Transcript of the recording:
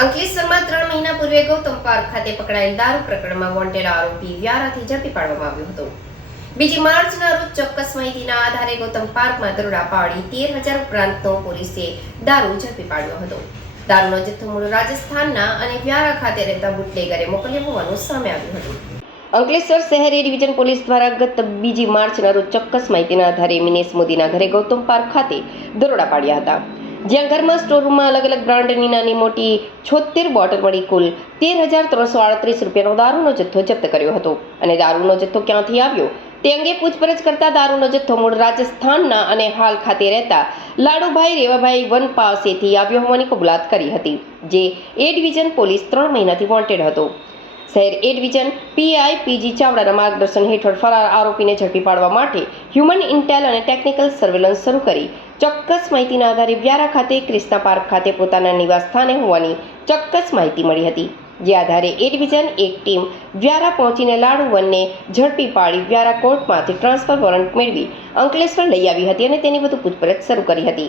અંકલેશ્વરમાં ત્રણ મહિના પૂર્વે ગૌતમ પાર્ક ખાતે પકડાયેલ દારૂ પ્રકરણમાં વોન્ટેડ આરોપી વ્યારાથી ઝડપી પાડવામાં આવ્યો હતો. બીજી માર્ચના રોજ ચોક્કસ માહિતીના આધારે ગૌતમ પાર્કમાં દરોડા પાડી તેર હજાર ઉપરાંતનો પોલીસે દારૂ ઝડપી પાડ્યો હતો. દારૂનો જથ્થો મૂળ રાજસ્થાનના અને વ્યારા ખાતે રહેતા બુટલેગરે મોકલ્યો હોવાનું સામે આવ્યું હતું. અંકલેશ્વર શહેરી ડિવિઝન પોલીસ દ્વારા ગત બીજી માર્ચના રોજ ચોક્કસ માહિતીના આધારે મિનેશ મોદીના ઘરે ગૌતમ પાર્ક ખાતે દરોડા પાડ્યા હતા. જ્યાં ઘરમાં સ્ટોરરૂમમાં અલગ અલગ બ્રાન્ડની નાની મોટી છોતેર બોટલ મળી કુલ તેર હજાર ત્રણસો આડત્રીસ રૂપિયાનો દારૂનો જથ્થો જપ્ત કર્યો હતો. અને દારૂનો જથ્થો ક્યાંથી આવ્યો? તે અંગે પૂછપરછ કરતા દારૂનો જથ્થો મૂળ રાજસ્થાનના અને હાલ ખાતે રહેતા લાડુભાઈ રેવાભાઈ વન પાસેથી આવ્યો હોવાની કબૂલાત કરી હતી, જે એ ડિવિઝન પોલીસ ત્રણ મહિનાથી વોન્ટેડ હતો. શહેર એ ડિવિઝન પીઆઈ પીજી ચાવડાના માર્ગદર્શન હેઠળ ફરાર આરોપીને ઝડપી પાડવા માટે હ્યુમન ઇન્ટેલ અને ટેકનિકલ સર્વેલન્સ શરૂ કરી. ચોક્કસ માહિતીના આધારે વ્યારા ખાતે ક્રિષ્ના પાર્ક ખાતે પોતાના નિવાસ સ્થાને હોવાની ચોક્કસ માહિતી મળી હતી. જે આધારે એ ડિવિઝન એક ટીમ વ્યારા પહોંચીને લાડુ વનને ઝડપી પાડી વ્યારા કોર્ટમાંથી ટ્રાન્સફર વોરંટ મેળવી અંકલેશ્વર લઈ આવી હતી અને તેની વધુ પૂછપરછ શરૂ કરી હતી.